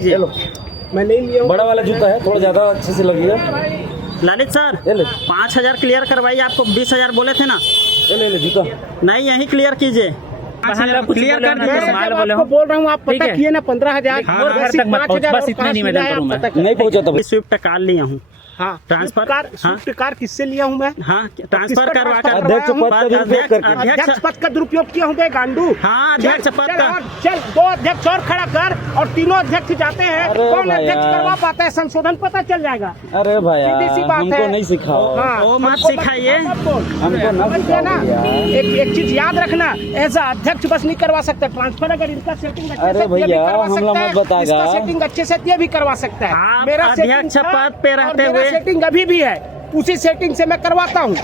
चलो मैं नहीं लिया हूँ। बड़ा वाला जूता है, थोड़ा ज्यादा अच्छे से लगेगा। ललित सर ये ले 5,000 क्लियर करवाइए, आपको 20,000 बोले थे ना। ले ले जूता। नहीं, यहीं क्लियर कीजिए। 5,000 क्लियर कर मैं दीजिए। जब आपको बोल रहा हूँ आप पता किए ना 15,000 हाँ, घर तक मत पहुँच, बस इतना निवेदन करूँ मैं। नहीं पहुंचा था। स्विफ्ट कार लिया हूँ। हाँ ट्रांसफर स्विफ्ट कार किससे लिया हूँ मैं? हाँ, ट्रांसफर करवा कर अध्यक्ष पद का दुरुपयोग करके। अध्यक्ष पद का दुरुपयोग किया हूँ बे गांडू। हाँ, अध्यक्ष पद का। चल 2 अध्यक्ष और खड़ा कर और तीनों अध्यक्ष जाते हैं। अरे कौन भैया। अध्यक्ष करवा पाता है संशोधन पता चल जाएगा। अरे भैया सीधी सी बात हमको है। नहीं सिखाओ। हाँ, वो मत हमको सिखाइए। मत बोल। हमको ना समझ गया ना। सिखाओ यार। एक चीज याद रखना, ऐसा अध्यक्ष बस नहीं करवा सकता। ट्रांसफर अगर इनका सेटिंग अच्छे अरे से किया भी भैया, करवा हम लोग सकता है, मत बताएगा। इसका सेटिंग अच्छे से किया भी करवा सकता है। आप मेरा सेटिंग अध्यक्ष था पद पे रहते और मेरा हुए- सेटिंग अभी भी है, उसी सेटिंग से मैं करवाता हूँ।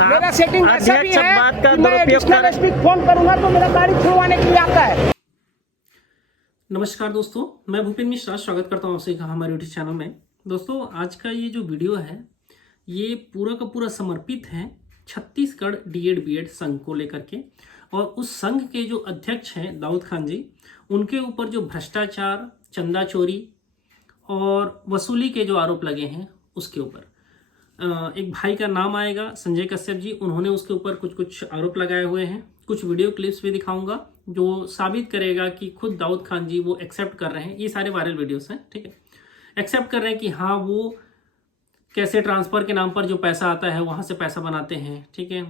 मेरा सेटिंग ऐसा भी अध्यक्ष है पद का कि मैं दुरुपयोग एडिशनल कर- एसपी फोन करूंगा तो मेरा गाड़ी छुड़वाने के लिए आता है। नमस्कार दोस्तों, मैं भूपेन मिश्रा स्वागत करता हूँ आपसे हमारे यूट्यूब चैनल में। दोस्तों, आज का ये जो वीडियो है ये पूरा का पूरा समर्पित है छत्तीसगढ़ डीएड बीएड संघ को लेकर के, और उस संघ के जो अध्यक्ष हैं दाऊद खान जी, उनके ऊपर जो भ्रष्टाचार, चंदा चोरी और वसूली के जो आरोप लगे हैं उसके ऊपर एक भाई का नाम आएगा, संजय कश्यप जी। उन्होंने उसके ऊपर कुछ आरोप लगाए हुए हैं। कुछ वीडियो क्लिप्स भी दिखाऊंगा जो साबित करेगा कि खुद दाऊद खान जी वो एक्सेप्ट कर रहे हैं। ये सारे वायरल वीडियोस हैं, ठीक है। एक्सेप्ट कर रहे हैं कि हाँ, वो कैसे ट्रांसफ़र के नाम पर जो पैसा आता है वहाँ से पैसा बनाते हैं, ठीक है।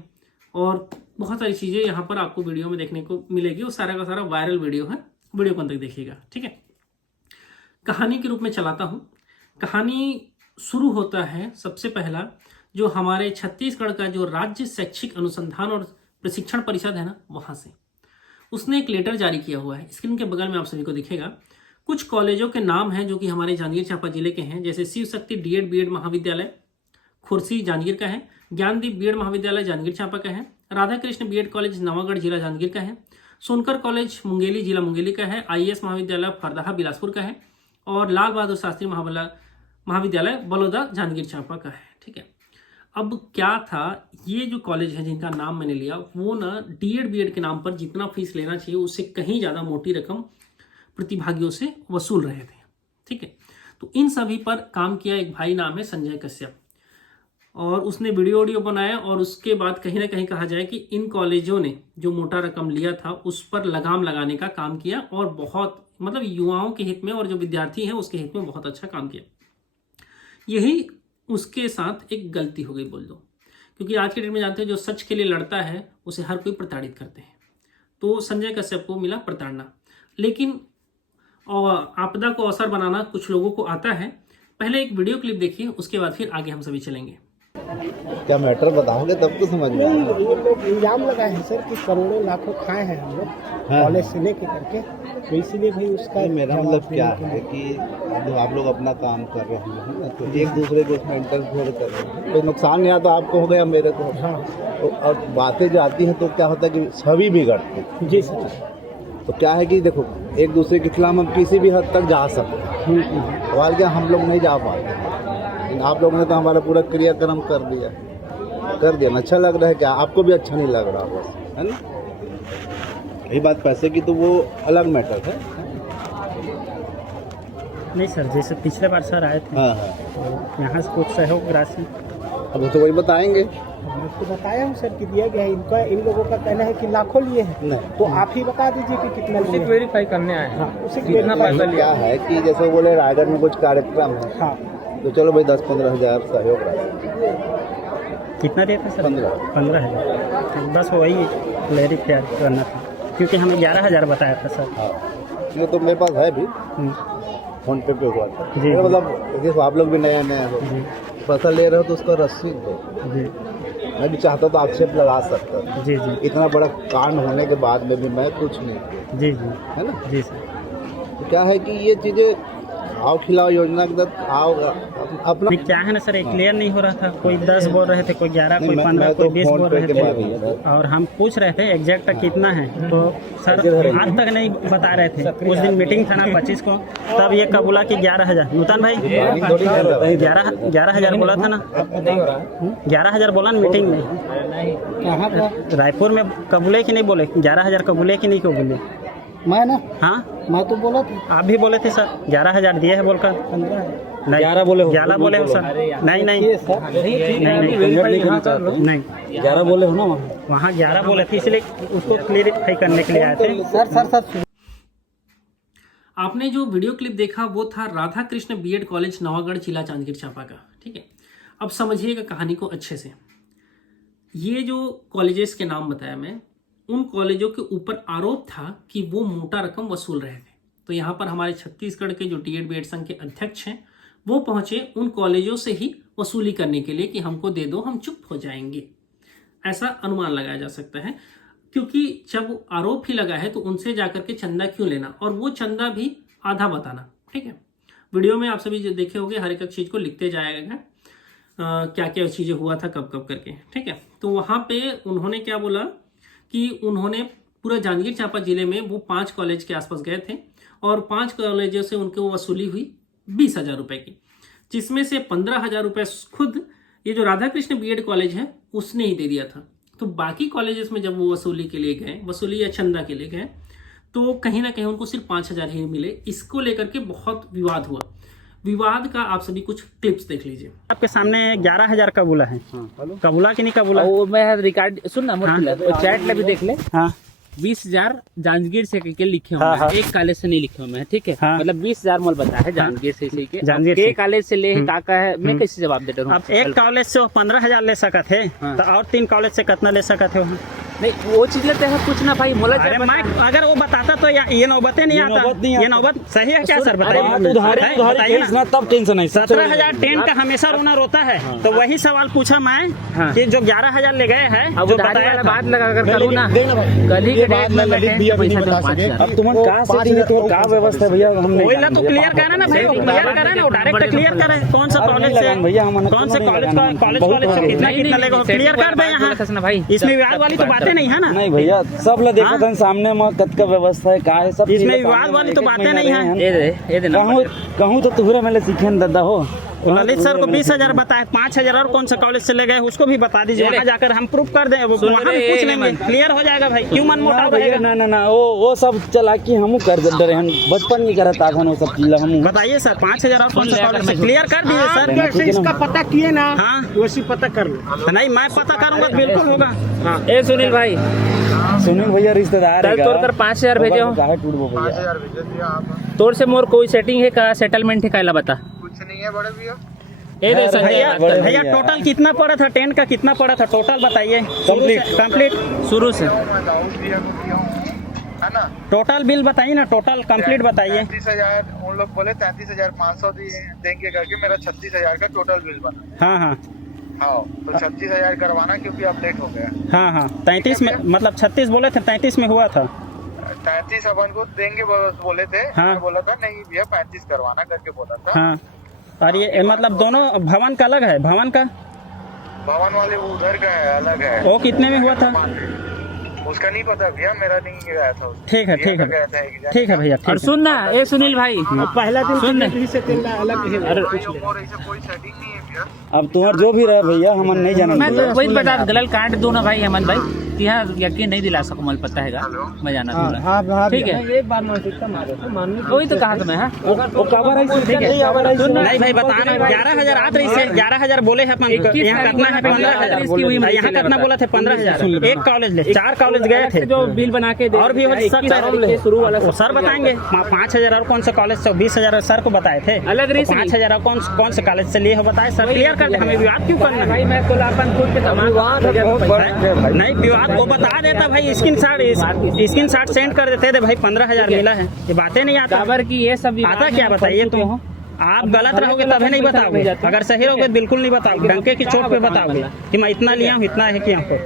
और बहुत सारी चीज़ें यहाँ पर आपको वीडियो में देखने को मिलेगी। वो सारा का सारा वायरल वीडियो है, वीडियो को अंत तक देखिएगा, ठीक है। कहानी के रूप में चलाता हूँ। कहानी शुरू होता है सबसे पहला जो हमारे छत्तीसगढ़ का जो राज्य शैक्षिक अनुसंधान और प्रशिक्षण परिषद है ना, वहाँ से उसने एक लेटर जारी किया हुआ है। स्क्रीन के बगल में आप सभी को दिखेगा। कुछ कॉलेजों के नाम हैं जो कि हमारे जांजगीर चांपा जिले के हैं, जैसे शिव शक्ति डीएड बीएड महाविद्यालय खुर्सी जांजगीर का है, ज्ञानदीप बीएड महाविद्यालय जांजगीर चांपा का है, राधा कृष्ण बीएड कॉलेज नवागढ़ जिला जांजगीर का है, सोनकर कॉलेज मुंगेली जिला मुंगेली का है, आईएएस महाविद्यालय फरदहा बिलासपुर का है, और लाल बहादुर शास्त्री महाविद्यालय बलौदा जांजगीर चांपा का है, ठीक है। अब क्या था, ये जो कॉलेज है जिनका नाम मैंने लिया वो ना डीएड बीएड के नाम पर जितना फीस लेना चाहिए उससे कहीं ज़्यादा मोटी रकम प्रतिभागियों से वसूल रहे थे, ठीक है। तो इन सभी पर काम किया एक भाई, नाम है संजय कश्यप, और उसने वीडियो बनाया। और उसके बाद कहीं ना कहीं कहा जाए कि इन कॉलेजों ने जो मोटा रकम लिया था उस पर लगाम लगाने का काम किया, और बहुत मतलब युवाओं के हित में और जो विद्यार्थी हैं उसके हित में बहुत अच्छा काम किया। यही उसके साथ एक गलती हो गई बोल दो, क्योंकि आज के डेट में जानते हैं जो सच के लिए लड़ता है उसे हर कोई प्रताड़ित करते हैं। तो संजय कश्यप को मिला प्रताड़ना, लेकिन आपदा को अवसर बनाना कुछ लोगों को आता है। पहले एक वीडियो क्लिप देखिए, उसके बाद फिर आगे हम सभी चलेंगे। क्या मैटर बताओगे तब तो समझ में आएगा। ये लोग इल्जाम लगाए हैं सर कि करोड़ों लाखों खाए हैं हम लोग कॉलेज से लेके करके, तो इसीलिए भाई उसका मेरा मतलब क्या है कि जब आप लोग अपना काम कर रहे हैं ना, तो एक दूसरे को उसमें इंटरफेयर कर रहे हैं, कोई नुकसान या तो आपको हो गया मेरे को। हाँ तो और बातें जो आती हैं तो क्या होता है कि छवि बिगड़ती है। जी सर। तो क्या है कि देखो, एक दूसरे के खिलाफ हम किसी भी हद तक जा सकते हैं, सवाल क्या हम लोग नहीं जा पाते। लेकिन आप लोगों ने तो हमारा पूरा क्रियाक्रम कर दिया ना। अच्छा लग रहा है क्या? आपको भी अच्छा नहीं लग रहा बस, है ना। यही बात पैसे की तो वो अलग मैटर है। नहीं सर, जैसे पिछले बार सर आए थे हाँ हाँ, तो यहाँ से कुछ सहयोग राशि अब वो तो वही बताएंगे। हमने तो बताया हूँ सर कि दिया गया है। इनका इन लोगों का कहना है कि लाखों लिए हैं, नहीं, तो आप ही बता दीजिए कि कितना लिए हैं। वेरीफाई करने आए हैं। हाँ, उसी की कितना verify- पैसा क्या है कि जैसे बोले रायगढ़ में कुछ कार्यक्रम है, हाँ तो चलो भाई 10-15 हज़ार सहयोग राशि। कितना दिया था सर? 15,000। तो बस वही लहरी तैयार करना था, क्योंकि हमें 11,000 बताया था सर। हाँ, ये तो मेरे पास है भी, हम्म, फोन पे हुआ था। जी, मेरा मतलब देखो, आप लोग भी नए हो, जी पैसा ले रहे हो तो उसका रसीद दो। जी मैं भी चाहता तो आक्षेप लगा सकता था। जी जी इतना बड़ा कांड होने के बाद में भी मैं कुछ नहीं किया, जी जी है ना। जी सर। तो क्या है कि ये चीज़ें आओ खिलाओ योजना के तहत आओ अपना। नहीं, क्या है ना सर, एक क्लियर नहीं हो रहा था। कोई 10 बोल रहे थे, कोई 11, कोई 15, कोई 20 बोल रहे थे, और हम पूछ रहे थे एग्जैक्ट कितना है, तो सर आज तक नहीं बता रहे थे। उस दिन मीटिंग था ना 25 को, तब ये कबूला कि 11,000। नूतन भाई 11,000 बोला था ना, 11,000 बोला ना मीटिंग में। कहाँ पर? रायपुर में कबूले कि नहीं बोले? 11,000 कबूले कि नहीं कबूले? मैं ना हाँ मैं तो बोला था आप भी बोले थे सर 11,000 दिए है बोलकर 15 है। नहीं 11 बोले हो 11 बोले हो सर नहीं नहीं ये सर नहीं 11 बोले हो ना वहाँ 11 बोले थे इसलिए उसको क्लियरिफाई करने के लिए आए थे। सर आपने जो वीडियो क्लिप देखा वो था राधा कृष्ण बीएड कॉलेज नवागढ़ जिला जांजगीर चांपा का। ठीक है, अब समझिएगा कहानी को अच्छे से। ये जो कॉलेजेस के नाम बताया मैं, उन कॉलेजों के ऊपर आरोप था कि वो मोटा रकम वसूल रहे थे। तो यहाँ पर हमारे छत्तीसगढ़ के जो डीएड बीएड संघ के अध्यक्ष हैं वो पहुंचे उन कॉलेजों से ही वसूली करने के लिए कि हमको दे दो, हम चुप हो जाएंगे। ऐसा अनुमान लगाया जा सकता है, क्योंकि जब आरोप ही लगा है तो उनसे जाकर के चंदा क्यों लेना, और वो चंदा भी आधा बताना। ठीक है, वीडियो में आप सभी जो देखे होंगे हर एक चीज को लिखते जाएगा क्या क्या चीजें हुआ था कब कब करके। ठीक है, तो वहां पे उन्होंने क्या बोला कि उन्होंने पूरा जांजगीर चांपा जिले में वो 5 कॉलेज के आसपास गए थे और 5 कॉलेजों से उनको वसूली हुई 20,000 रुपए की, जिसमें से 15,000 रुपए खुद ये जो राधा कृष्ण बीएड कॉलेज है उसने ही दे दिया था। तो बाकी कॉलेजेस में जब वो वसूली के लिए गए, वसूली या चंदा के लिए गए, तो कहीं ना कहीं उनको सिर्फ 5,000 ही मिले। इसको लेकर के बहुत विवाद हुआ। विवाद का आप सभी कुछ क्लिप्स देख लीजिए। आपके सामने 11,000 कबूला है। कबूला कि नहीं कबूला? वो मैं रिकॉर्ड सुन ना चैट में भी देख ले। हाँ 20,000 जांजगीर से के लिखे हाँ, हुए हाँ। एक कॉलेज से नहीं लिखे हुए हैं। ठीक है, हाँ। मतलब 20,000 मोल बता है जांजगीर से इसी के जांजगीर के से। कॉलेज से ले का है। मैं कैसे जवाब दे रहा अब हूँ? एक कॉलेज से 15,000 ले सका थे हाँ। तो और 3 कॉलेज से कितना ले सका थे? नहीं वो चीज लेते हैं कुछ ना भाई मोला अरे मैं अगर वो बताता तो ये नौबतें नहीं आता। ये नौबत सही है क्या सर? बताइए बताइए ना। तब टेंशन है। 17,000 टेन का हमेशा रोना रोता है। तो वही सवाल पूछा मैं कि जो 11,000 ले गए हैं अब जो उधारी बताया वाला था। बात लगा कर करूँ ना कल ही के डेट में बैठे पैसा दो 5,000। अब तुम का सेटिंग है तो का व्यवस्था है भैया, हम वही ना तो क्लियर करा ना भाई, क्लियर करा ना, डायरेक्ट क्लियर करे कौन सा कॉलेज से भैया हम कौन से कॉलेज से कितना कितना लेगा क्लियर कर दे यहाँ। भाई इसमें विवाद वाली तो बातें नहीं है ना। नहीं भैया सब ला देखा था सामने में कत का व्यवस्था है का है सब। इसमें विवाद वाली तो बातें नहीं है। ये दे कहूँ तो तुहरा मेले सीखे न दादा हो। ललित सर को 20,000 बताए, 5,000 और कौन सा कॉलेज से ले गए उसको भी बता दीजिए। वहाँ जाकर हम प्रूफ कर दें, वहाँ भी पूछ लेंगे, क्लियर हो जाएगा भाई। क्यों मन मोटा रहेगा? ना वो सब चला कि हम कर डरे हैं, बचपन में करता था वो सब चीज हम। बताइए सर 5,000 और कौन सा कॉलेज से क्लियर कर दीजिए सर। कैसे इसका पता किए ना हाँ वैसे पता कर लो। नहीं मैं पता करूँगा बिल्कुल होगा। हाँ ए सुनील भाई सुनील भैया रिश्तेदार है, तोड़ कर 5,000 भेजे हो। तोड़ से मोर कोई सेटिंग है का सेटलमेंट है का बता? कुछ नहीं है बड़े भैया। ए दे भैया संजय भैया टोटल कितना पड़ा था? टेंट का कितना पड़ा था टोटल बताइए। कंप्लीट शुरू से मैं दाऊद भैया को दिया हूँ, है ना। टोटल बिल बताइए ना, टोटल कंप्लीट बताइए। 33,000 उन लोग बोले 33,500 देंगे करके मेरा 36,000 का टोटल बिल बना। हाँ हाँ हाँ तो 36,000 करवाना क्योंकि अपडेट हो गया। हाँ हाँ 33 में मतलब 36 बोले थे, 33 में हुआ था। 33 अपन को देंगे बोले थे। हाँ। मैं बोला था नहीं भैया 35 करवाना करके बोला था। हाँ और ये मतलब दोनों भवन का अलग है? भवन का भवन वाले वो उधर का है, अलग है। वो कितने में हुआ था? उसका नहीं पता भैया, मेरा नहीं गया था। ठीक है ठीक है ठीक है भैया ठीक और है। सुन ना ए सुनील भाई पहला दिन सुन सेक्रेटरी से तेरा अलग है। अरे और ऐसा कोई सेटिंग नहीं है भैया। अब तुम्हारा जो भी रहा भैया हम नहीं जाना। मैं तो वही बता गलत काट दूं ना भाई हेमंत भाई, यहाँ यकीन नहीं दिला सकूं, मुझे पता है मैं जाना थोड़ा। ठीक है एक बार मानसिकता मारो तो मानने वही तो कहा था मैं। हाँ वो कवर है नहीं भाई बताना 11,000 आ रही से 11,000 बोले हैं अपन। यहाँ कितना है? 15,000। यहाँ कितना बोला थे? 15,000। एक कॉलेज ले 4 कॉलेज गए थे जो बिल बना के और भी हो सकता है। शुरू वाला वो सर बताएंगे 5,000 और कौन सा कॉलेज से 20,000 सर को बताए थे। अलग रीजन 5,000 और कौन से कॉलेज से लिए हो बताए सर, क्लियर कर दे। हमें विवाद क्यों करना है? भाई मैं तो अपन खुद के तमाम नहीं विवाद वो बता देता भाई, स्क्रीन शॉट सेंड कर देते थे भाई 15,000 मिला है। ये बातें नहीं आता खबर की ये सब आता क्या बताइए तुम? आप गलत रहोगे तभी नहीं बताओगे, अगर सही रहोगे तो बिल्कुल नहीं बताओगे। डंके की चोट पे बताओगे कि मैं इतना लिया हूँ इतना है कि आपको।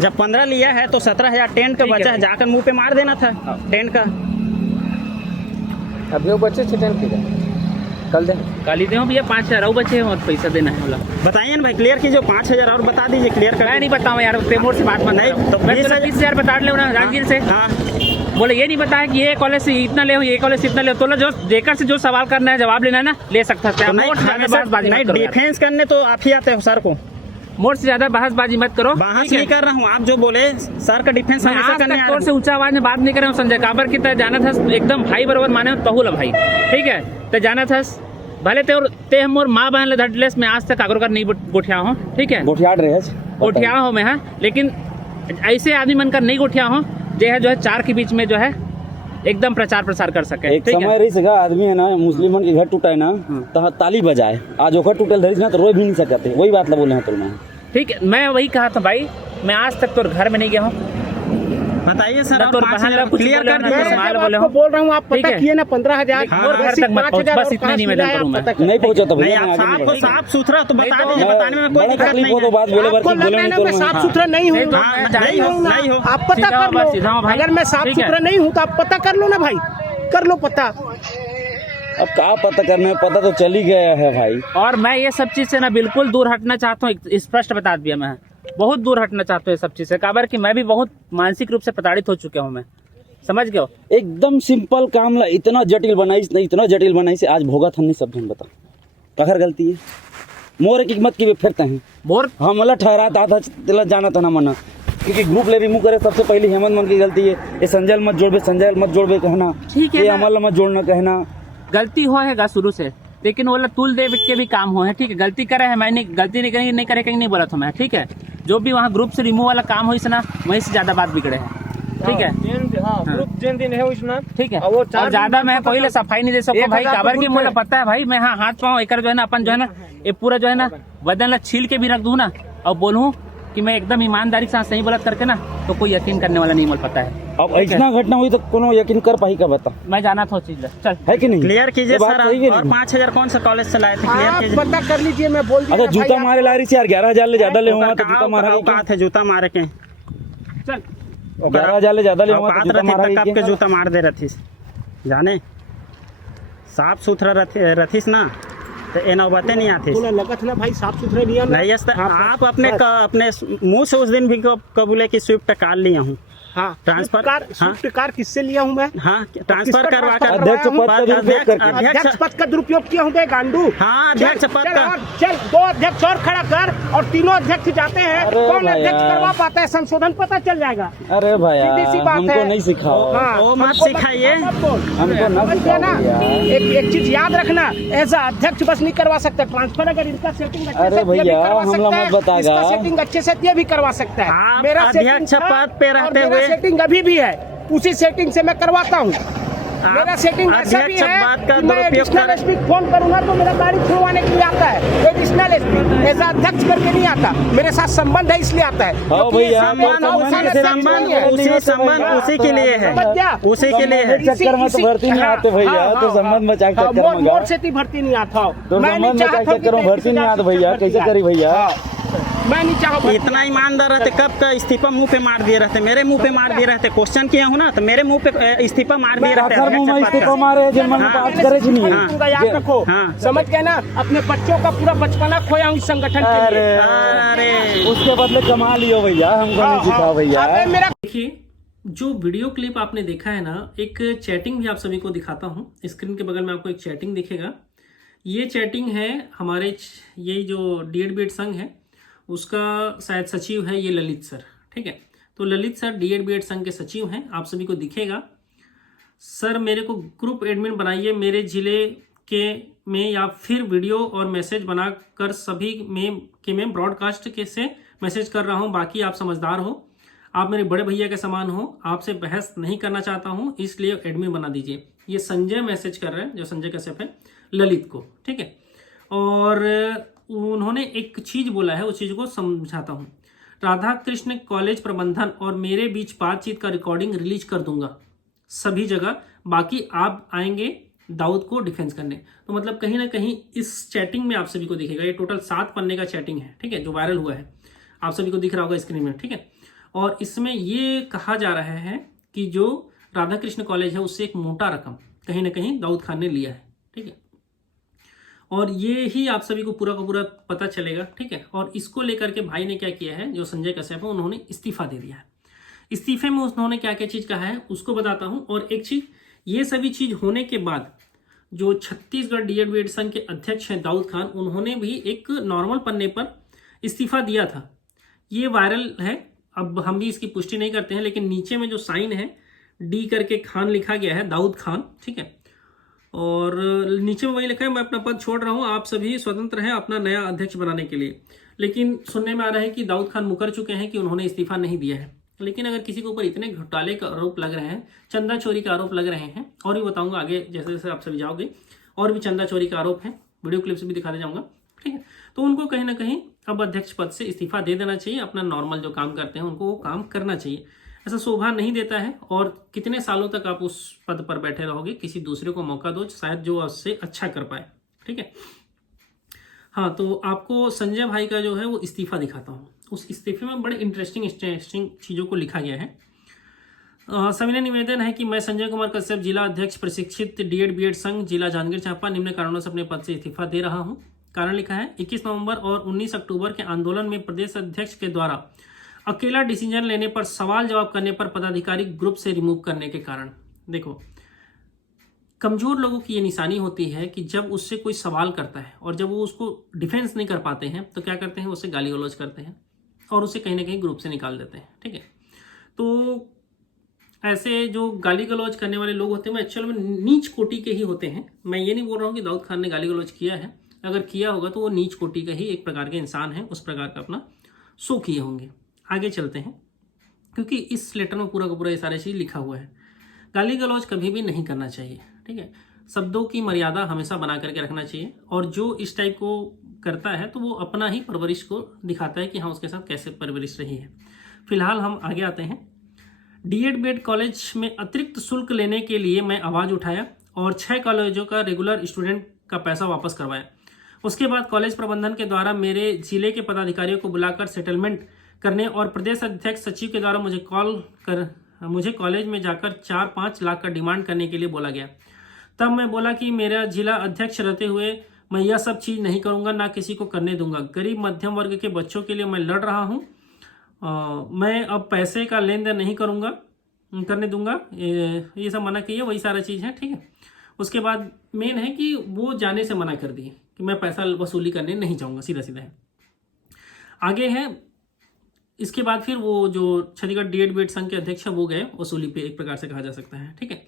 जब 15 लिया है तो 17,000 टेंट का बचा है, जाकर मुंह पे मार देना था टेंट का। अभी वो बच्चे कल ही दे भैया 5,000 और बचे और पैसा देना है बोला। बताइए ना भाई क्लियर कीजिए, 5,000 और बता दीजिए क्लियर कर। मैं नहीं बताऊँ यार, प्रेमोर से बात नहीं तो 20,000 बता ले ना राजगीर से। हाँ बोले ये नहीं बताया कि ये कॉलेज से इतना ले ये कॉलेज से इतना ले। तो जो देकर से जो सवाल करना है जवाब लेना है ना ले सकता है। नहीं डिफेंस करने तो आप ही आते हो सर को, मोर से ज्यादा बहसबाजी मत करो। बहस ठीक है? नहीं कर रहा हूँ, आप जो बोले सर का डिफेंस मैं हमेशा आज करने तक आ तौर रहा से हूँ। ऊंचा आवाज में बात नहीं कर रहा हूँ। संजय काबर की तरह जाना था, एकदम भाई बराबर माने तहुल भाई। ठीक है, तो जाना था भले ते हम और माँ बहन धटलेस में आज तक आग्रह कर नहीं गोठिया हूँ। ठीक है, गोठियाड़ रहे गोठिया हूँ मैं, हाँ, लेकिन ऐसे आदमी बनकर नहीं गोठिया हूँ जो है चार के बीच में जो है एकदम प्रचार प्रसार कर सके। एक समय रही सका आदमी है ना, मुस्लिमन के घर टूटा है ना तो ताली बजाए, आज ओकर टूटल धरी ना तो रोए भी नहीं सकते। वही बात ला बोले हैं तुम। ठीक है, मैं वही कहा था भाई, मैं आज तक तो घर में नहीं गया हूँ। बताइए सर, तो क्लियर कर मैं दीजिए। मार बोले आपको बोल रहा हूँ, आप ठीक पता है? किए ना 15,000 हाँ, और घर बस तक मत 5,000 बस और इतना कहाँ निवेदन मिला है, करूँ आप मैं। पता करें। नहीं पहुंचा तो नहीं, भैया आप मैं आगे नहीं आपको बढ़ूंगा। साफ सुथरा तो बता नहीं तो दीजिए, बताने में कोई बड़ा दिक्कत तकलीफ नहीं हो तो है। बात बोले आपको बार लग रहा है ना मैं साफ सुथरा नहीं हूँ, नहीं तो हाँ, मैं नहीं हो, नहीं हो। आप पता सीधा कर बस लो। सीधा हो भाई। अगर मैं साफ ठीक है? सुथरा नहीं हूँ तो आप पता कर लो ना भाई, कर लो पता। अब क्या पता करने में, पता तो चल ही गया है भाई। और मैं ये सब चीज से ना बिल्कुल दूर हटना चाहता हूँ, स्पष्ट बता दिया मैं, बहुत दूर हटना चाहता हूँ ये सब चीज से। काबर कि मैं भी बहुत मानसिक रूप से प्रताड़ित हो चुका हूँ मैं, समझ गए हो? एकदम सिंपल काम ला इतना जटिल बनाई, नहीं इतना जटिल बनाई से आज भोगा था नहीं सब जन बता कखर गलती है। मोर की कीमत की फिरते हैं बोर हम मतलब ठहराता था तिला जाना था ना मना, क्योंकि ग्रुप ले रिमूव करे सबसे पहले हेमंत मन की गलती है। ये संजय मत जोड़बे, संजय मत जोड़बे कहना, ठीक है ये ना? अमल मत जोड़ना कहना। गलती हो है शुरू से, लेकिन वो तुल दे के भी काम हो है। ठीक है, गलती करे है, मैंने गलती नहीं करे कहीं नहीं बोला था मैं। ठीक है, जो भी वहाँ ग्रुप से रिमूव वाला काम हो ना, वहीं से ज्यादा बात बिगड़े है। ठीक है, ग्रुप जिन दिन है उसमें ठीक है, वो और ज्यादा मैं कोई ले सफाई नहीं दे सकूँ भाई। काबर की मुझे पता है भाई, मैं हाँ हाथ पाँव एक जो है ना अपन जो है ना ये पूरा जो है ना बदन ला छील के भी रख दूँ ना और बोलूँ कि मैं एकदम ईमानदारी के साथ सही गलत करके ना, तो कोई यकीन करने वाला नहीं मिल पाता है। अब ऐसा घटना हुई तो कोनो यकीन कर पाई का बता, मैं जाना था चीज चल है कि नहीं? क्लियर कीजिए ये बात सर। सही है और नहीं? 5,000 कौन सा कॉलेज से लाए थे, क्लियर आप कीजिए। पता कर लीजिए, मैं बोल अगर जूता मारे ला रही थी यार 11,000 ले ज्यादा ले हुआ तो जूता मारा ही औकात है जूता मारे के, चल 11,000 ले ज्यादा ले हुआ तो औकात जूता रथी मारा तक ही के जूता मार दे रथी जाने। साफ सुथरा रथीस ना तो ये नौबतें नहीं आती। थोड़ा लगत ना भाई, साफ सुथरे नियम है। नहीं यस, हाँ, आप अपने बस। अपने मुंह से उस दिन भी कबूले की स्विफ्ट कार लिया हूँ। हाँ, ट्रांसफर- स्विफ्ट कार किससे लिया हूँ मैं? हाँ, ट्रांसफर करवा कर अध्यक्ष पद का दुरुपयोग करके। अध्यक्ष पद का दुरुपयोग किया हूँ बे गांडू। हाँ, अध्यक्ष चल, पद चल का। और चल 2 अध्यक्ष और खड़ा कर और तीनों अध्यक्ष जाते हैं। अरे कौन भैया। अध्यक्ष करवा पाता है, संशोधन पता चल जाएगा। अरे भैया सीधी सी बात हमको है। नहीं सिखाओ, हाँ, वो मत हमको सिखाइए। मत बोल। हमको ना समझ गया ना? सिखाओ भैया। एक चीज याद रखना, एज अध्यक्ष बस नहीं करवा सकता ट्रांसफर। अगर इनका सेटिंग अच्छे अरे से ये भी भैया, करवा हमला सकता मत है, बताएगा। इसका सेटिंग अच्छे से ये भी करवा सकता है। आप मेरा सेटिंग अध्यक्ष था पद पे और रहते मेरा हुए- सेटिंग अभी भी है, उसी सेटिंग से मैं करवाता हूँ। मेरा सेटिंग ऐसा भी अध्यक्ष है पद का कि मैं दुरुपयोग एडिशनल कर- एसपी फोन करूंगा तो मेरा गाड़ी छुड़वाने के लिए आता है। एडिशनल एसपी एज अध्यक्ष करके नहीं आता, मेरे साथ संबंध है इसलिए आता है। हाँ क्योंकि भैया, ये संबंध संबंध उसी अध्यक्ष संबंध नहीं है। उसी के लिए है, समझ गया? उसी के लिए है। चक्कर में तो भर्ती नहीं आते भैया, तो संबंध बचा के चक्कर में मोर से भर्ती नहीं आता हो। तो मैं नहीं संबंध बचा चाहता के चक्कर में कि भर्ती नहीं आते भैया, कैसे करी भैया? मैं नहीं चाहता। इतना ईमानदार रहते कब का इस्तीफा मुंह पे मार दिए रहते, मेरे मुंह पे मार दिए रहते। क्वेश्चन किया हूँ ना तो मेरे मुंह पे इस्तीफा मार दिए रहते। आखिर मुंह में अध्यक्ष पद इस्तीफा का। मारे जिन मन में हाँ। बात करे नहीं हाँ। दूंगा, याद रखो। हाँ। समझ गए ना? अपने बच्चों का पूरा बचपना खोया हूँ इस संगठन के अरे लिए। अरे उसके बदले कमा लियो भैया, हमको नहीं सिखाओ भैया। अबे मेरा देखिए, जो वीडियो क्लिप आपने देखा है ना, एक चैटिंग भी आप सभी को दिखाता हूँ। स्क्रीन के बगल में आपको एक चैटिंग दिखेगा। ये चैटिंग है हमारे ये जो डीएड संघ है उसका शायद सचिव है ये ललित सर। ठीक है, तो ललित सर डीएड संघ के सचिव हैं, आप सभी को दिखेगा। सर मेरे को ग्रुप एडमिन बनाइए मेरे जिले के में, या फिर वीडियो और मैसेज बनाकर सभी में ब्रॉडकास्ट के से मैसेज कर रहा हूँ। बाकी आप समझदार हो, आप मेरे बड़े भैया के समान हो, आपसे बहस नहीं करना चाहता हूँ, इसलिए एडमिन बना दीजिए। ये संजय मैसेज कर रहे हैं, जो संजय कश्यप है, ललित को। ठीक है, और उन्होंने एक चीज बोला है, उस चीज को समझाता हूँ। राधा कृष्ण कॉलेज प्रबंधन और मेरे बीच बातचीत का रिकॉर्डिंग रिलीज कर दूंगा सभी जगह, बाकी आप आएंगे दाऊद को डिफेंस करने। तो मतलब कहीं ना कहीं इस चैटिंग में आप सभी को दिखेगा, ये टोटल 7 पन्ने का चैटिंग है। ठीक है, जो वायरल हुआ है, आप सभी को दिख रहा होगा स्क्रीन में। ठीक है, और इसमें ये कहा जा रहा है कि जो राधा कृष्ण कॉलेज है उससे एक मोटा रकम कहीं ना कहीं दाऊद खान ने लिया है। ठीक है, और ये ही आप सभी को पूरा का पूरा पता चलेगा। ठीक है, और इसको लेकर के भाई ने क्या किया है, जो संजय कश्यप है उन्होंने इस्तीफा दे दिया है। इस्तीफे में उन्होंने क्या क्या चीज कहा है उसको बताता हूं। और एक चीज, ये सभी चीज होने के बाद जो छत्तीसगढ़ डीएड संघ के अध्यक्ष हैं दाऊद खान, उन्होंने भी एक नॉर्मल पन्ने पर इस्तीफा दिया था। ये वायरल है, अब हम भी इसकी पुष्टि नहीं करते हैं, लेकिन नीचे में जो साइन है डी करके खान लिखा गया है, दाऊद खान, ठीक है, और नीचे में वही लिखा है मैं अपना पद छोड़ रहा हूं, आप सभी स्वतंत्र हैं अपना नया अध्यक्ष बनाने के लिए। लेकिन सुनने में आ रहा है कि दाऊद खान मुकर चुके हैं कि उन्होंने इस्तीफा नहीं दिया है। लेकिन अगर किसी के ऊपर इतने घोटाले का आरोप लग रहे हैं, चंदा चोरी का आरोप लग रहे हैं, और भी बताऊंगा आगे जैसे जैसे आप सभी जाओगे, और भी चंदा चोरी का आरोप है, वीडियो क्लिप्स भी दिखाने जाऊंगा, ठीक है, तो उनको कहीं ना कहीं अब अध्यक्ष पद से इस्तीफा दे देना चाहिए। अपना नॉर्मल जो काम करते हैं उनको वो काम करना चाहिए, ऐसा शोभा नहीं देता है। और कितने सालों तक आप उस पद पर बैठे रहोगे, किसी दूसरे को मौका दो, शायद जो उससे अच्छा कर पाए, ठीक है। हाँ, तो आपको संजय भाई का जो है वो इस्तीफा दिखाता हूँ। उस इस्तीफे में बड़े इंटरेस्टिंग चीज़ों को लिखा गया है। सविनय निवेदन है कि मैं संजय कुमार कश्यप, जिला अध्यक्ष प्रशिक्षित डीएड बीएड संघ जिला जांजगीर चांपा, निम्न कारणों से अपने पद से इस्तीफा दे रहा हूँ। कारण लिखा है 21 नवंबर और 19 अक्टूबर के आंदोलन में प्रदेश अध्यक्ष के द्वारा अकेला डिसीजन लेने पर सवाल जवाब करने पर पदाधिकारी ग्रुप से रिमूव करने के कारण। देखो, कमजोर लोगों की ये निशानी होती है कि जब उससे कोई सवाल करता है और जब वो उसको डिफेंस नहीं कर पाते हैं तो क्या करते हैं, उससे गाली गलौज करते हैं और उसे कहीं ना कहीं ग्रुप से निकाल देते हैं, ठीक है। तो ऐसे जो गाली गलौज करने वाले लोग होते हैं वो एक्चुअल में नीच कोटि के ही होते हैं। मैं ये नहीं बोल रहा हूँ कि दाऊद खान ने गाली गलौज किया है, अगर किया होगा तो वो नीच कोटि का ही एक प्रकार के इंसान है, उस प्रकार का अपना शो किए होंगे। आगे चलते हैं, क्योंकि इस लेटर में पूरा का पूरा ये सारी चीज़ लिखा हुआ है। गाली गलौज कभी भी नहीं करना चाहिए, ठीक है, शब्दों की मर्यादा हमेशा बना करके रखना चाहिए। और जो इस टाइप को करता है तो वो अपना ही परवरिश को दिखाता है कि हाँ उसके साथ कैसे परवरिश रही है। फिलहाल हम आगे आते हैं। डीएड बीएड कॉलेज में अतिरिक्त शुल्क लेने के लिए मैं आवाज़ उठाया और 6 कॉलेजों का रेगुलर स्टूडेंट का पैसा वापस करवाया। उसके बाद कॉलेज प्रबंधन के द्वारा मेरे जिले के पदाधिकारियों को बुलाकर सेटलमेंट करने और प्रदेश अध्यक्ष सचिव के द्वारा मुझे कॉलेज में जाकर 4-5 लाख का डिमांड करने के लिए बोला गया। तब मैं बोला कि मेरा जिला अध्यक्ष रहते हुए मैं यह सब चीज़ नहीं करूंगा, ना किसी को करने दूंगा। गरीब मध्यम वर्ग के बच्चों के लिए मैं लड़ रहा हूं। मैं अब पैसे का लेन देन नहीं करने दूंगा। ये सब मना किए, वही सारा चीज़ है, ठीक है। उसके बाद मेन है कि वो जाने से मना कर दिए कि मैं पैसा वसूली करने नहीं जाऊंगा, सीधा सीधा है। आगे है, इसके बाद फिर वो जो छत्तीसगढ़ डीएड बीएड संघ के अध्यक्ष है वो गए वसूली पे, एक प्रकार से कहा जा सकता है, ठीक है,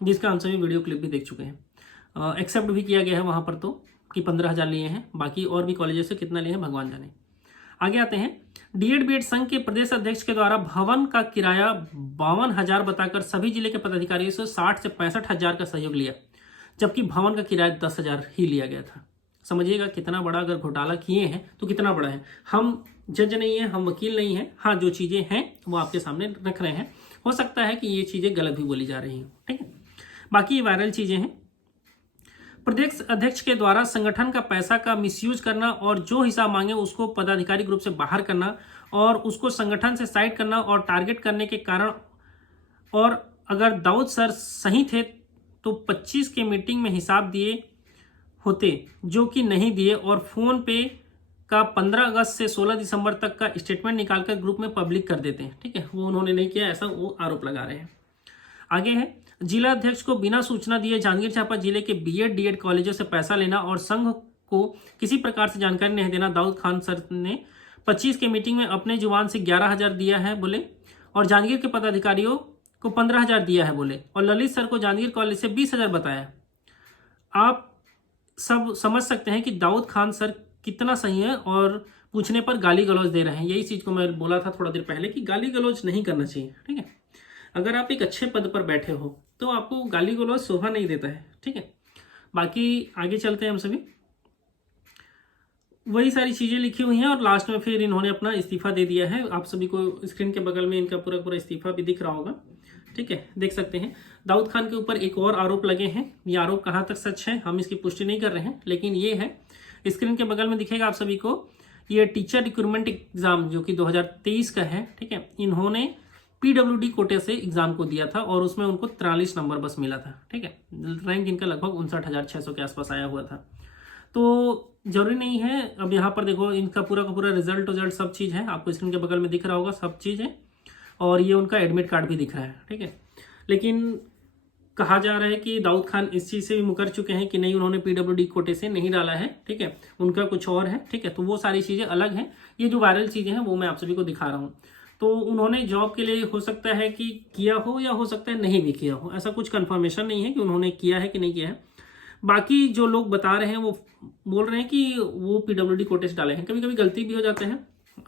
जिसका हम सभी वीडियो क्लिप भी देख चुके हैं। एक्सेप्ट भी किया गया है वहाँ पर तो कि 15,000 लिए हैं, बाकी और भी कॉलेजों से कितना लिए हैं भगवान जाने। आगे आते हैं। डीएड बीएड संघ के प्रदेश अध्यक्ष के द्वारा भवन का किराया 52,000 बताकर सभी जिले के पदाधिकारियों से 60 से 65,000 का सहयोग लिया, जबकि भवन का किराया 10,000 ही लिया गया था। समझिएगा कितना बड़ा अगर घोटाला किए हैं तो कितना बड़ा है। हम जज नहीं है, हम वकील नहीं है, हाँ जो चीज़ें हैं वो आपके सामने रख रहे हैं। हो सकता है कि ये चीज़ें गलत भी बोली जा रही हैं, ठीक है, बाकी ये वायरल चीज़ें हैं। प्रदेश अध्यक्ष के द्वारा संगठन का पैसा का मिसयूज करना और जो हिसाब मांगे उसको पदाधिकारी ग्रुप से बाहर करना और उसको संगठन से साइड करना और टारगेट करने के कारण, और अगर दाऊद सर सही थे तो 25 के मीटिंग में हिसाब दिए होते जो कि नहीं दिए, और फोन पे का 15 अगस्त से 16 दिसंबर तक का स्टेटमेंट निकालकर ग्रुप में पब्लिक कर देते हैं, ठीक है, वो उन्होंने नहीं किया, ऐसा वो आरोप लगा रहे हैं। आगे है, जिला अध्यक्ष को बिना सूचना दिए जांजगीर चांपा जिले के बीएड डीएड कॉलेजों से पैसा लेना और संघ को किसी प्रकार से जानकारी नहीं देना। दाऊद खान सर ने 25 के मीटिंग में अपने जुबान से 11,000 दिया है बोले, और जांजगीर के पदाधिकारियों को 15,000 दिया है बोले, और ललित सर को जांजगीर कॉलेज से 20,000 बताया। आप सब समझ सकते हैं कि दाऊद खान सर कितना सही है और पूछने पर गाली गलौज दे रहे हैं। यही चीज़ को मैं बोला था थोड़ा देर पहले कि गाली गलौज नहीं करना चाहिए, ठीक है। अगर आप एक अच्छे पद पर बैठे हो तो आपको गाली गलौज शोभा नहीं देता है, ठीक है। बाकी आगे चलते हैं हम सभी। वही सारी चीज़ें लिखी हुई हैं और लास्ट में फिर इन्होंने अपना इस्तीफा दे दिया है। आप सभी को स्क्रीन के बगल में इनका पूरा पूरा इस्तीफा भी दिख रहा होगा, ठीक है, देख सकते हैं। दाऊद खान के ऊपर एक और आरोप लगे हैं, ये आरोप कहाँ तक सच है हम इसकी पुष्टि नहीं कर रहे हैं, लेकिन ये है, स्क्रीन के बगल में दिखेगा आप सभी को, ये टीचर रिक्रूटमेंट एग्जाम जो कि 2023 का है, ठीक है। इन्होंने पीडब्ल्यूडी कोटे से एग्जाम को दिया था और उसमें उनको 43 नंबर बस मिला था, ठीक है। रैंक इनका लगभग 59,600 के आसपास आया हुआ था। तो जरूरी नहीं है, अब यहाँ पर देखो इनका पूरा का पूरा रिजल्ट सब चीज़ है, आपको स्क्रीन के बगल में दिख रहा होगा, सब चीज़ है, और ये उनका एडमिट कार्ड भी दिख रहा है, ठीक है। लेकिन कहा जा रहा है कि दाऊद खान इस चीज़ से भी मुकर चुके हैं कि नहीं, उन्होंने पीडब्ल्यूडी कोटे से नहीं डाला है, ठीक है, उनका कुछ और है, ठीक है। तो वो सारी चीज़ें अलग हैं। ये जो वायरल चीज़ें हैं वो मैं आप सभी को दिखा रहा हूँ। तो उन्होंने जॉब के लिए हो सकता है कि किया हो या हो सकता है नहीं भी किया हो, ऐसा कुछ कंफर्मेशन नहीं है कि उन्होंने किया है कि नहीं किया है। बाकी जो लोग बता रहे हैं वो बोल रहे हैं कि वो पीडब्ल्यूडी कोटे से डाले हैं। कभी कभी गलती भी हो जाते हैं,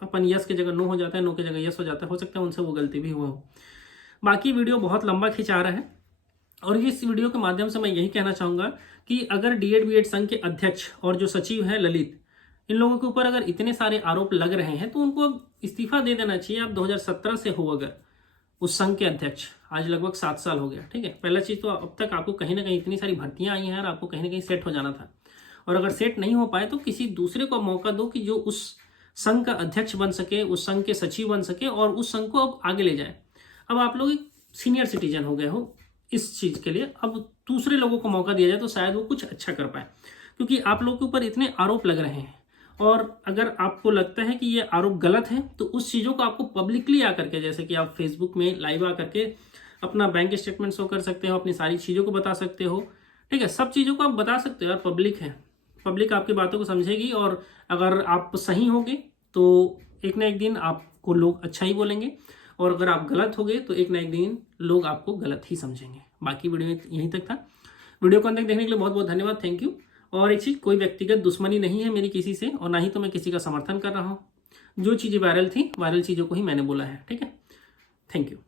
अपन यस की जगह नो हो जाता है, नो की जगह यस हो जाता है, हो सकता है उनसे वो गलती भी हुआ हो। बाकी वीडियो बहुत लंबा खिंचा रहा है और इस वीडियो के माध्यम से मैं यही कहना चाहूँगा कि अगर डीएड बीएड संघ के अध्यक्ष और जो सचिव है ललित, इन लोगों के ऊपर अगर इतने सारे आरोप लग रहे हैं तो उनको अब इस्तीफा दे देना चाहिए। आप 2017 से हो अगर उस संघ के अध्यक्ष, आज लगभग 7 साल हो गया, ठीक है। पहला चीज़ तो अब तक आपको कहीं ना कहीं इतनी सारी भर्तियां आई हैं और आपको कहीं ना कहीं सेट हो जाना था, और अगर सेट नहीं हो पाए तो किसी दूसरे को मौका दो कि जो उस संघ का अध्यक्ष बन सके, उस संघ के सचिव बन सके और उस संघ को अब आगे ले जाए। अब आप लोग एक सीनियर सिटीजन हो गए हो इस चीज़ के लिए, अब दूसरे लोगों को मौका दिया जाए तो शायद वो कुछ अच्छा कर पाए, क्योंकि आप लोगों के ऊपर इतने आरोप लग रहे हैं। और अगर आपको लगता है कि ये आरोप गलत है तो उस चीज़ों को आपको पब्लिकली आकर के, जैसे कि आप फेसबुक में लाइव आकर के अपना बैंक स्टेटमेंट शो कर सकते हो, अपनी सारी चीज़ों को बता सकते हो, ठीक है, सब चीज़ों को आप बता सकते हो। यार पब्लिक है, पब्लिक आपकी बातों को समझेगी और अगर आप सही होंगे तो एक ना एक दिन आपको लोग अच्छा ही बोलेंगे, और अगर आप गलत हो गए तो एक ना एक दिन लोग आपको गलत ही समझेंगे। बाकी वीडियो में यहीं तक था। वीडियो को अंत तक देखने के लिए बहुत बहुत धन्यवाद, थैंक यू। और एक चीज़, कोई व्यक्तिगत दुश्मनी नहीं है मेरी किसी से, और ना ही तो मैं किसी का समर्थन कर रहा हूँ। जो चीज़ें वायरल थी, वायरल चीज़ों को ही मैंने बोला है, ठीक है। Thank you.